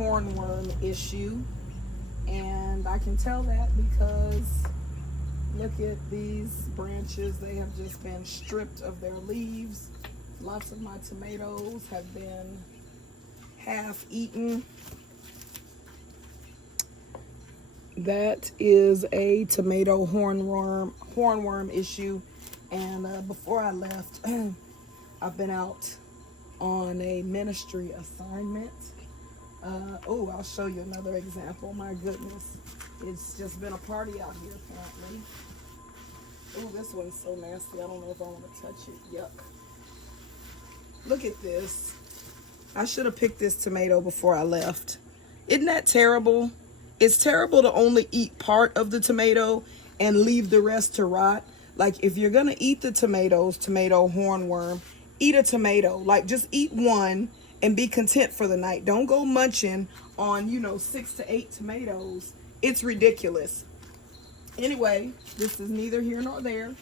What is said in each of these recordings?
hornworm issue. And I can tell that because look at these branches. They have just been stripped of their leaves. Lots of my tomatoes have been half eaten. That is a tomato hornworm issue. And before I left, I've been out on a ministry assignment. Oh, I'll show you another example. My goodness, it's just been a party out here apparently. Oh, this one's so nasty. I don't know if I want to touch it. Yuck. Look at this. I should have picked this tomato before I left. Isn't that terrible? It's terrible to only eat part of the tomato and leave the rest to rot. Like, if you're gonna eat the tomatoes, tomato hornworm, eat a tomato. Like, just eat one and be content for the night. Don't go munching on, 6 to 8 tomatoes. It's ridiculous. Anyway, this is neither here nor there.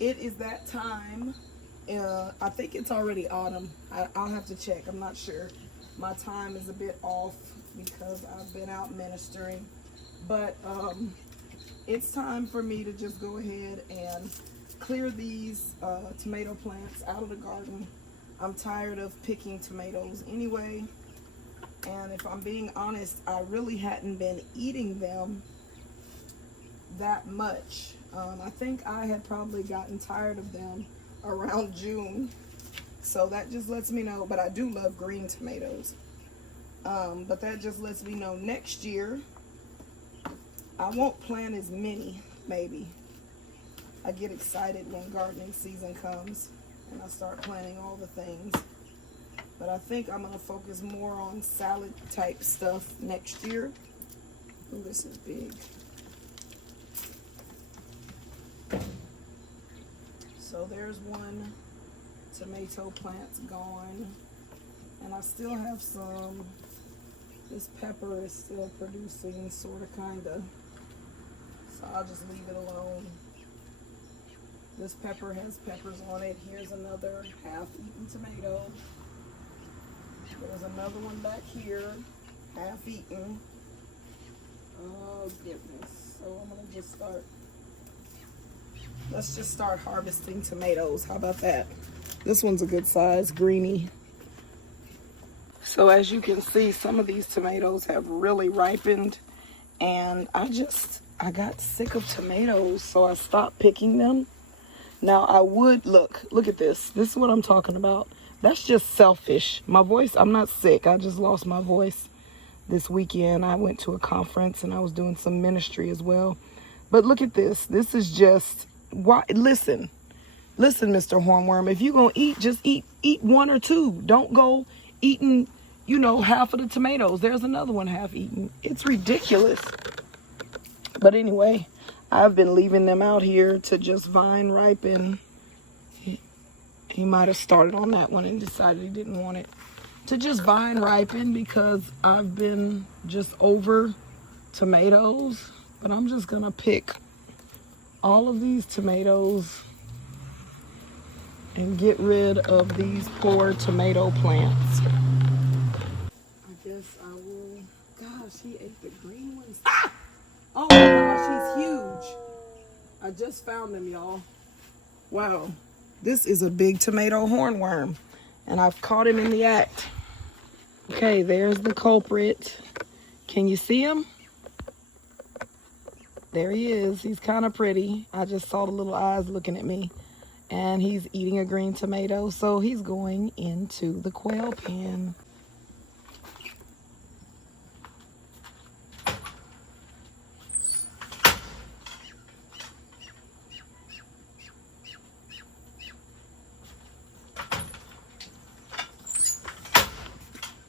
It is that time. I think it's already autumn. I'll have to check. I'm not sure. My time is a bit off because I've been out ministering. But it's time for me to just go ahead and clear these tomato plants out of the garden. I'm tired of picking tomatoes anyway. And if I'm being honest, I really hadn't been eating them that much. I think I had probably gotten tired of them around June. So that just lets me know, but I do love green tomatoes. But that just lets me know next year I won't plant as many, maybe. I get excited when gardening season comes and I start planting all the things. But I think I'm gonna focus more on salad type stuff next year. Oh, this is big. So there's one tomato plant's gone. And I still have some. This pepper is still producing, sorta, kinda. So I'll just leave it alone. This pepper has peppers on it. Here's another half-eaten tomato. There's another one back here, half-eaten. Oh, goodness. So I'm gonna just start. Let's just start harvesting tomatoes. How about that? This one's a good size, greeny. So as you can see, some of these tomatoes have really ripened, and I got sick of tomatoes, so I stopped picking them. Now I would, look at this. This is what I'm talking about. That's just selfish. My voice, I'm not sick. I just lost my voice this weekend. I went to a conference and I was doing some ministry as well. But look at this. This is just, why? Listen, Mr. Hornworm, if you're going to eat, just eat one or two. Don't go eating, half of the tomatoes. There's another one half eaten. It's ridiculous. But anyway, I've been leaving them out here to just vine ripen. He might have started on that one and decided he didn't want it to just vine ripen because I've been just over tomatoes. But I'm just gonna pick all of these tomatoes and get rid of these poor tomato plants. I guess I will. Gosh, he ate the green ones. Ah! Oh my gosh, he's huge. I just found him, y'all. Wow. This is a big tomato hornworm, and I've caught him in the act. Okay, there's the culprit. Can you see him? There he is. He's kind of pretty. I just saw the little eyes looking at me, and he's eating a green tomato, so he's going into the quail pen.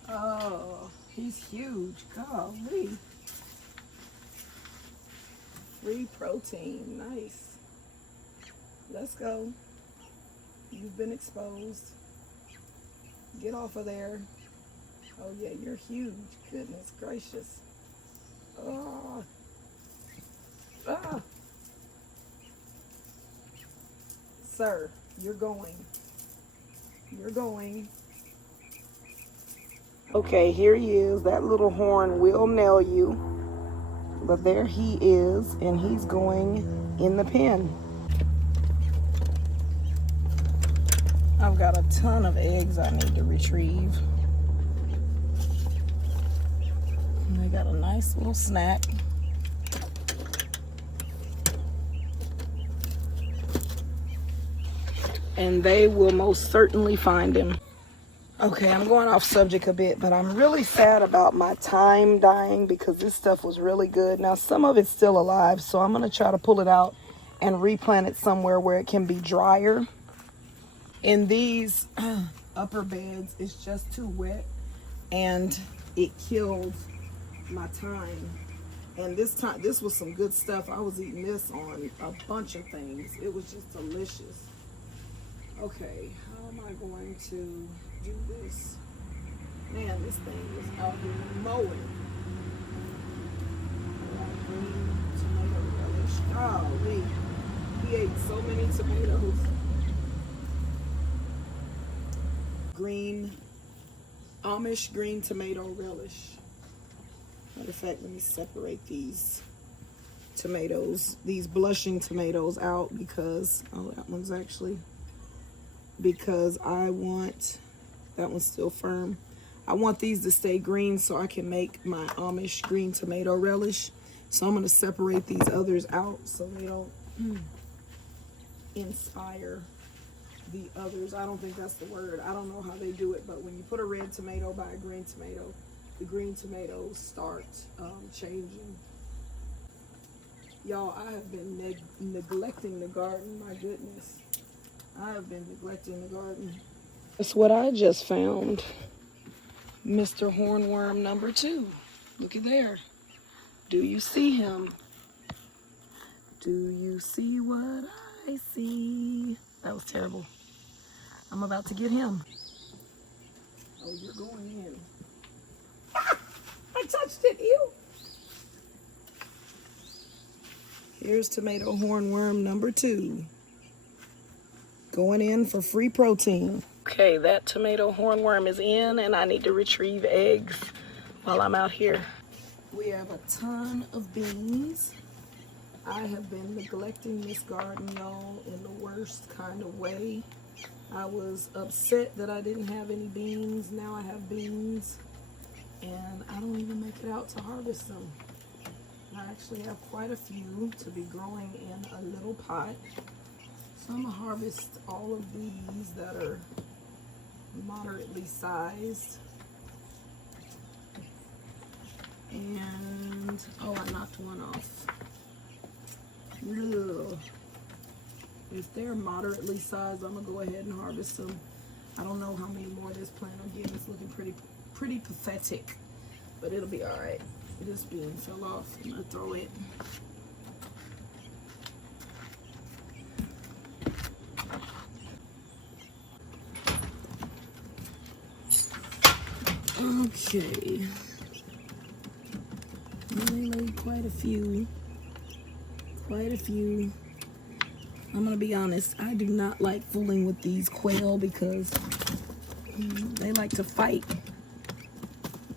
Oh, he's huge. Golly. Free protein. Nice. Let's go. You've been exposed. Get off of there. Oh, yeah, you're huge. Goodness gracious. Oh. Ah. Sir, you're going. You're going. Okay, here he is. That little horn will nail you. But there he is, and he's going in the pen. I've got a ton of eggs I need to retrieve. And they got a nice little snack. And they will most certainly find him. Okay, I'm going off subject a bit, but I'm really sad about my thyme dying because this stuff was really good. Now, some of it's still alive, so I'm going to try to pull it out and replant it somewhere where it can be drier. In these upper beds, it's just too wet, and it killed my thyme. And this was some good stuff. I was eating this on a bunch of things. It was just delicious. Okay, how am I going to do this? Man, this thing is out here mowing. Green tomato relish. Golly, he ate so many tomatoes. Amish green tomato relish. Matter of fact, let me separate these tomatoes, these blushing tomatoes out because, oh, that one's actually, because I want, that one's still firm. I want these to stay green so I can make my Amish green tomato relish. So I'm going to separate these others out so they don't inspire the others. I don't think that's the word. I don't know how they do it, but when you put a red tomato by a green tomato, the green tomatoes start changing. Y'all, I have been neglecting the garden. My goodness. I have been neglecting the garden. That's what I just found. Mr. Hornworm number 2. Look at there. Do you see him? Do you see what I see? That was terrible. I'm about to get him. Oh, you're going in. Ah, I touched it, ew. Here's tomato hornworm number 2. Going in for free protein. Okay, that tomato hornworm is in, and I need to retrieve eggs while I'm out here. We have a ton of beans. I have been neglecting this garden, y'all, in the worst kind of way. I was upset that I didn't have any beans. Now I have beans, and I don't even make it out to harvest them. I actually have quite a few to be growing in a little pot. So I'm gonna harvest all of these that are moderately sized. And, oh, I knocked one off. Ugh. If they're moderately sized, I'm gonna go ahead and harvest them. I don't know how many more this plant will give. It's looking pretty pathetic, but it'll be all right. This bean fell off. I'm gonna throw it. Okay. I laid quite a few. I'm gonna be honest, I do not like fooling with these quail because they like to fight.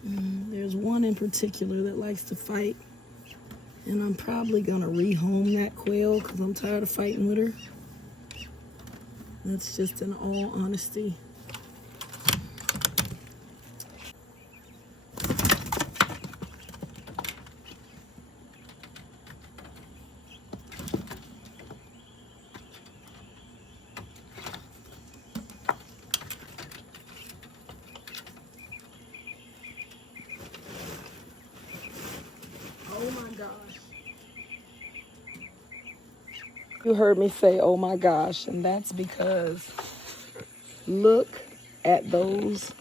There's one in particular that likes to fight, and I'm probably gonna rehome that quail because I'm tired of fighting with her. That's just in all honesty. Oh my gosh. You heard me say, oh my gosh, and that's because look at those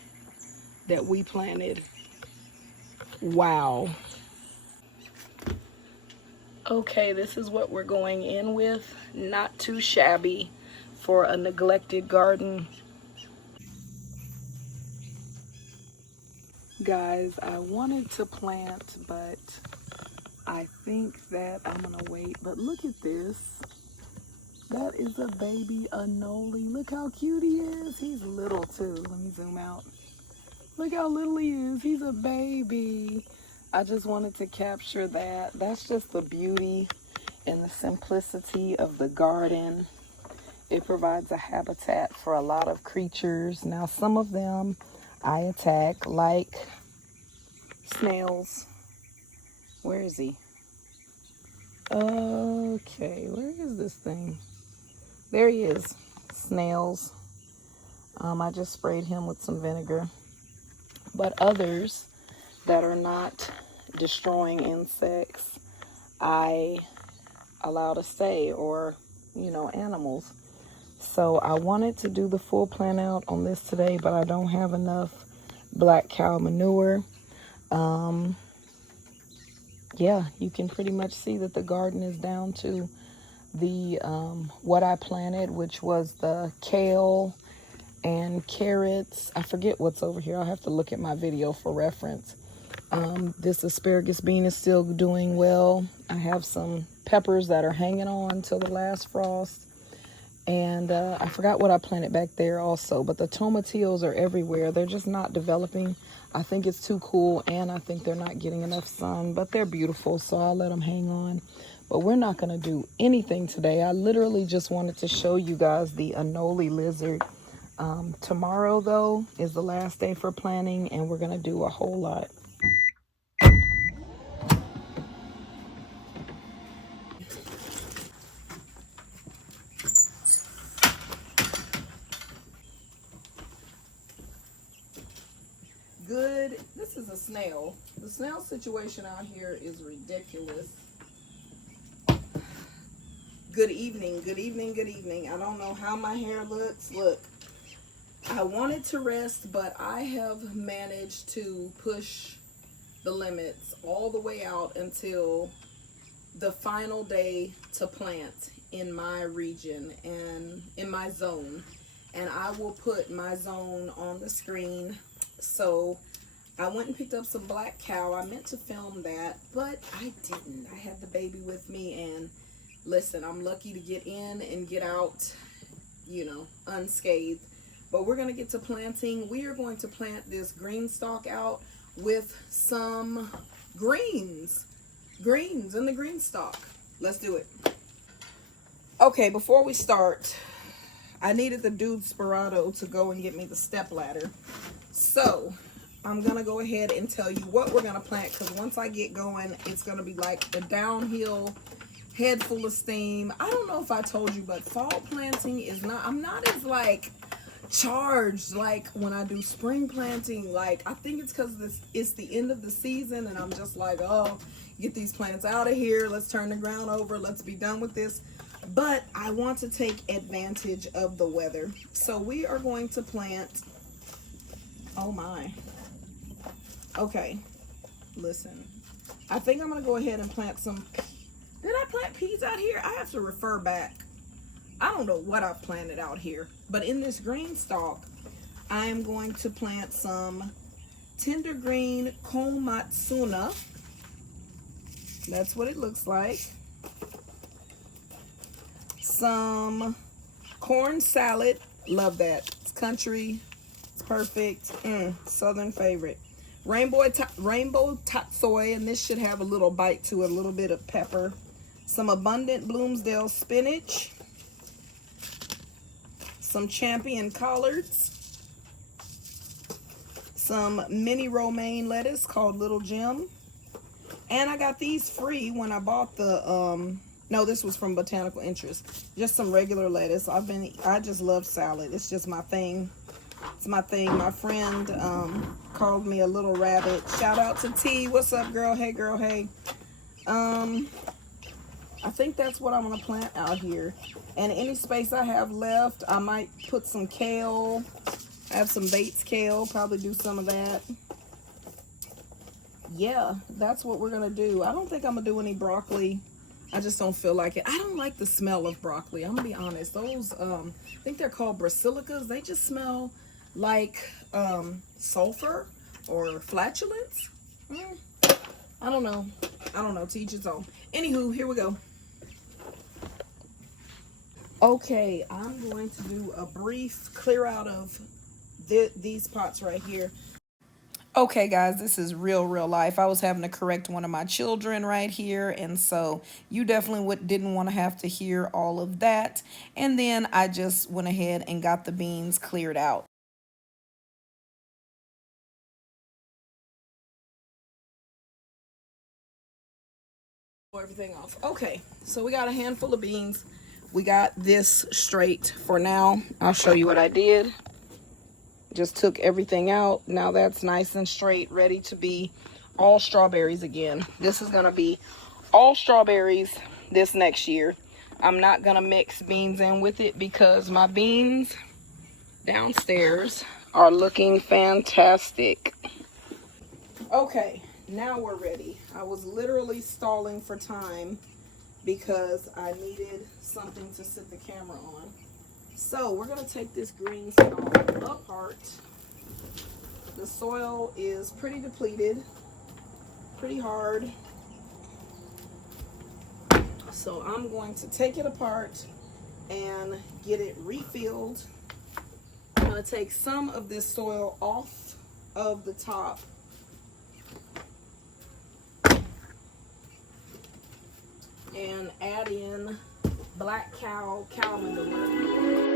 that we planted. Wow. Okay, this is what we're going in with. Not too shabby for a neglected garden. Guys, I wanted to plant, but I think that I'm gonna wait. But look at this. That is a baby anole. Look how cute he is. He's little too. Let me zoom out. Look how little he is. He's a baby. I just wanted to capture that. That's just the beauty and the simplicity of the garden. It provides a habitat for a lot of creatures. Now, some of them I attack, like snails. Where is he? Okay, where is this thing? There he is. Snails. I just sprayed him with some vinegar. But others that are not destroying insects, I allow to stay, or, you know, animals. So I wanted to do the full plant out on this today, but I don't have enough black cow manure. Yeah, you can pretty much see that the garden is down to the what I planted, which was the kale and carrots. I forget what's over here. I'll have to look at my video for reference. This asparagus bean is still doing well. I have some peppers that are hanging on till the last frost. And I forgot what I planted back there also, but the tomatillos are everywhere. They're just not developing. I think it's too cool, and I think they're not getting enough sun, but they're beautiful, so I'll let them hang on. But we're not going to do anything today. I literally just wanted to show you guys the anole lizard. Tomorrow, though, is the last day for planting, and we're going to do a whole lot. Good. This is a snail. The snail situation out here is ridiculous. Good evening, good evening, good evening. I don't know how my hair looks. Look, I wanted to rest, but I have managed to push the limits all the way out until the final day to plant in my region and in my zone. And I will put my zone on the screen. So I went and picked up some black cow. I meant to film that, but I didn't. I had the baby with me, and listen, I'm lucky to get in and get out, you know, unscathed. But we're going to get to planting. We are going to plant this greenstalk out with some greens in the greenstalk. Let's do it. Okay, before we start, I needed the dude Sperado to go and get me the step ladder. So I'm going to go ahead and tell you what we're going to plant, because once I get going, it's going to be like a downhill, head full of steam. I don't know if I told you, but fall planting is not, I'm not as like charged like when I do spring planting. Like, I think it's because it's the end of the season, and I'm just like, oh, get these plants out of here. Let's turn the ground over. Let's be done with this. But I want to take advantage of the weather. So we are going to plant, oh my. Okay, listen. I think I'm going to go ahead and plant some, did I plant peas out here? I have to refer back. I don't know what I've planted out here. But in this green stalk, I am going to plant some tender green komatsuna. That's what it looks like. Some corn salad. Love that. It's country. It's perfect. Southern favorite. Rainbow tatsoi, and this should have a little bite to it, a little bit of pepper. Some abundant Bloomsdale spinach. Some champion collards. Some mini romaine lettuce called Little Jim. And I got these free when I bought the no, this was from Botanical Interest. Just some regular lettuce. I just love salad. It's just my thing. It's my thing. My friend called me a little rabbit. Shout out to T. What's up, girl? Hey, girl. Hey. I think that's what I'm going to plant out here. And any space I have left, I might put some kale. I have some Bates kale. Probably do some of that. Yeah, that's what we're going to do. I don't think I'm going to do any broccoli. I just don't feel like it. I don't like the smell of broccoli. I'm going to be honest. Those, I think they're called brasilicas. They just smell like sulfur or flatulence. I don't know. I don't know. To each its own. Anywho, here we go. Okay, I'm going to do a brief clear out of these pots right here. Okay, guys, this is real life. I was having to correct one of my children right here, and so you definitely didn't want to have to hear all of that. And then I just went ahead and got the beans cleared out. Everything off. Okay, so we got a handful of beans. We got this straight for now. I'll show you what I did. Just took everything out. Now that's nice and straight, ready to be all strawberries again. This is gonna be all strawberries this next year. I'm not gonna mix beans in with it because my beans downstairs are looking fantastic. Okay, now we're ready. I was literally stalling for time because I needed something to sit the camera on. So we're gonna take this greenstalk apart. The soil is pretty depleted, pretty hard. So I'm going to take it apart and get it refilled. I'm gonna take some of this soil off of the top and add in black cow manure.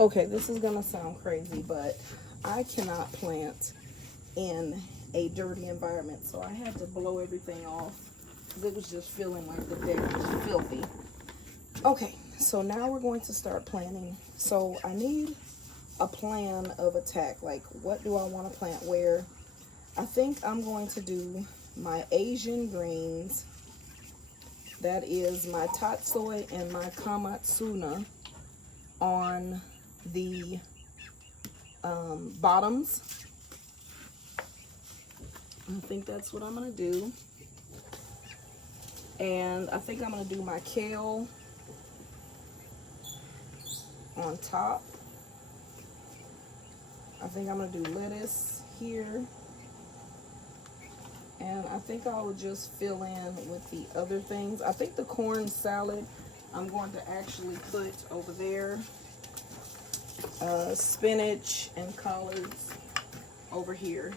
Okay, this is gonna sound crazy, but I cannot plant in a dirty environment, so I had to blow everything off because it was just feeling like the deck was filthy. Okay, so now we're going to start planting. So I need a plan of attack. Like, what do I want to plant where? I think I'm going to do my Asian greens. That is my tatsoi and my kamatsuna on the bottoms. I think that's what I'm gonna do. And I think I'm gonna do my kale on top. I think I'm gonna do lettuce here. And I think I will just fill in with the other things. I think the corn salad I'm going to actually put over there. Spinach and collards over here.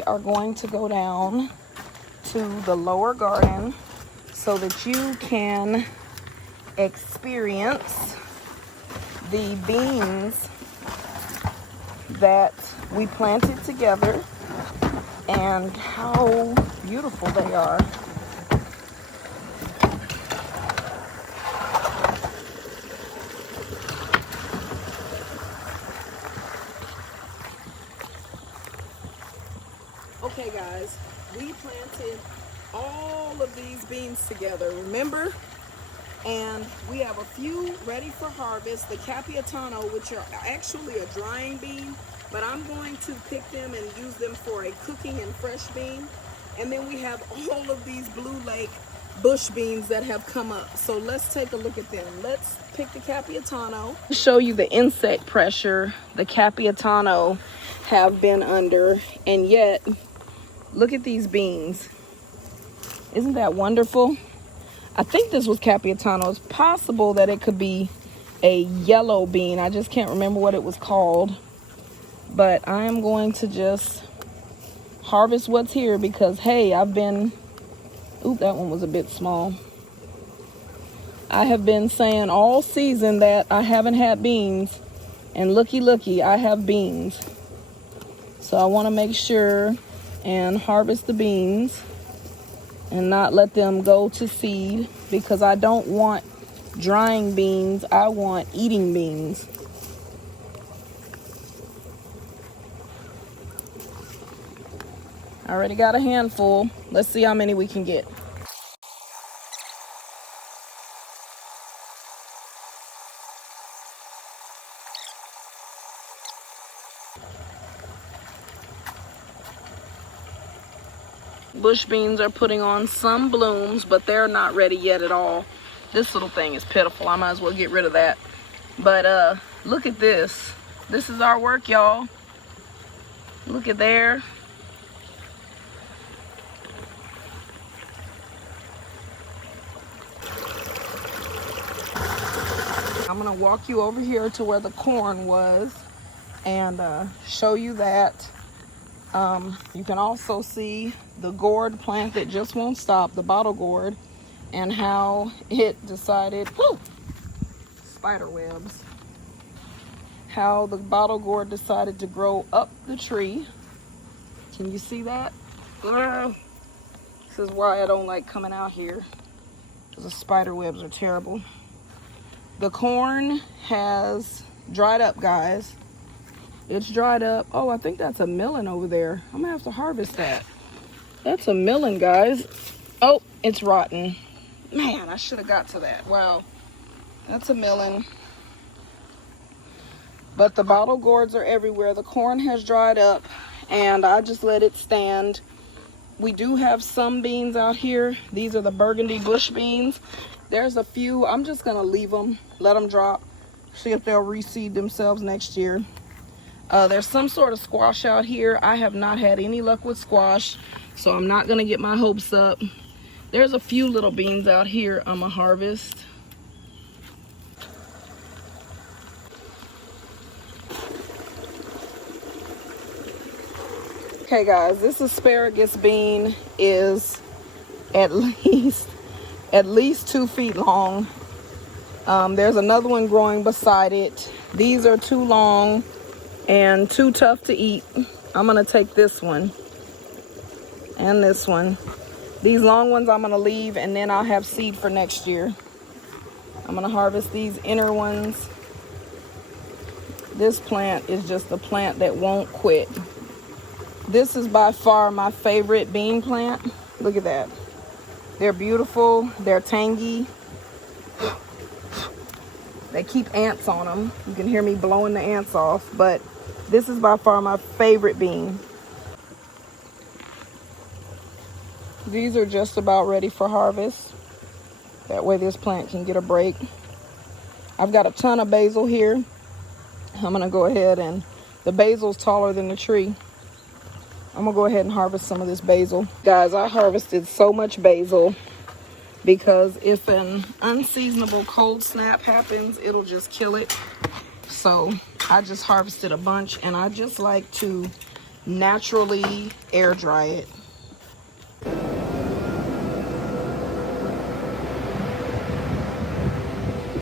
we are going to go down to the lower garden so that you can experience the beans that we planted together and how beautiful they are. Okay guys, we planted all of these beans together, remember? And we have a few ready for harvest. The Capiatano, which are actually a drying bean, but I'm going to pick them and use them for a cooking and fresh bean. And then we have all of these Blue Lake bush beans that have come up. So let's take a look at them. Let's pick the Capiatano. To show you the insect pressure the Capiatano have been under, and yet look at these beans. Isn't that wonderful? I think this was Capiatano. It's possible that it could be a yellow bean. I just can't remember what it was called. But I am going to just harvest what's here because, hey, I've been... Oop, that one was a bit small. I have been saying all season that I haven't had beans. And looky, I have beans. So I want to make sure and harvest the beans and not let them go to seed because I don't want drying beans. I want eating beans. I already got a handful. Let's see how many we can get. Bush beans are putting on some blooms, but they're not ready yet at all. This little thing is pitiful. I might as well get rid of that. But look at this. This is our work, y'all. Look at there. I'm gonna walk you over here to where the corn was and show you that. You can also see the gourd plant that just won't stop, the bottle gourd, and how it decided, whoo, spider webs, how the bottle gourd decided to grow up the tree. Can you see that? This is why I don't like coming out here, because the spider webs are terrible. The corn has dried up, guys. It's dried up. Oh, I think that's a melon over there. I'm gonna have to harvest that. That's a melon, guys. Oh, it's rotten. Man, I should have got to that. Wow, that's a melon. But the bottle gourds are everywhere. The corn has dried up and I just let it stand. We do have some beans out here. These are the burgundy bush beans. There's a few. I'm just gonna leave them, let them drop, see if they'll reseed themselves next year. There's some sort of squash out here. I have not had any luck with squash, so I'm not gonna get my hopes up. There's a few little beans out here I'm gonna harvest. Okay guys, this asparagus bean is at least 2 feet long. There's another one growing beside it. These are too long and too tough to eat. I'm gonna take this one and this one. These long ones I'm gonna leave, and then I'll have seed for next year. I'm gonna harvest these inner ones. This plant is just a plant that won't quit. This is by far my favorite bean plant. Look at that. They're beautiful, they're tangy. They keep ants on them. You can hear me blowing the ants off, but this is by far my favorite bean. These are just about ready for harvest. That way this plant can get a break. I've got a ton of basil here. I'm gonna go ahead and, the basil's taller than the tree. I'm gonna go ahead and harvest some of this basil. Guys, I harvested so much basil because if an unseasonable cold snap happens, it'll just kill it. So I just harvested a bunch, and I just like to naturally air dry it.